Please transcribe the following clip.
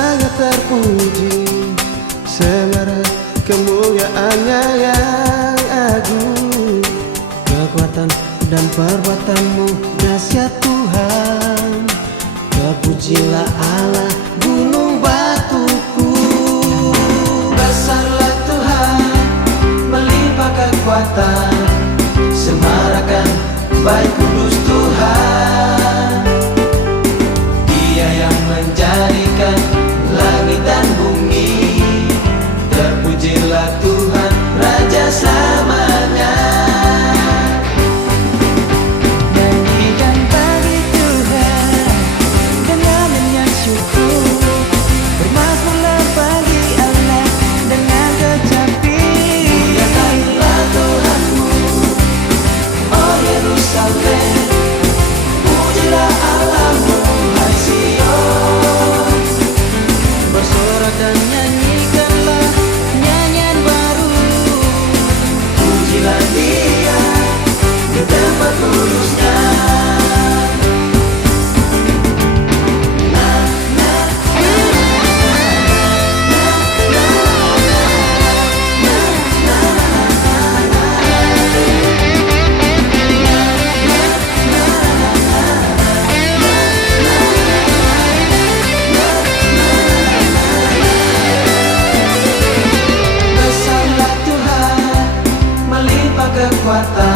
sangat terpuji, semarak kemuliaannya yang agung. Kekuatan dan perbuatanmu dahsyat Tuhan. Terpujilah Allah gunung batuku. Besarlah Tuhan, melimpah kekuatan, semarakan baik kudus Tuhan. Dia yang menjadikan langit dan bumi. Terpujilah Tuhan, Raja selamanya. Nyanyikan bagi Tuhan dengan nyanyian syukur. Bermazmurlah bagi Allah dengan kecapi. Muliakanlah Tuhanmu, oh Yerusalem. Pujilah Allahmu, hai Sion. Bersorak dan nyanyikanlah Nyanyian baru. pujilah Dia di tempat kudusnya. Besarlah Tuhan, melimpah kekuatan,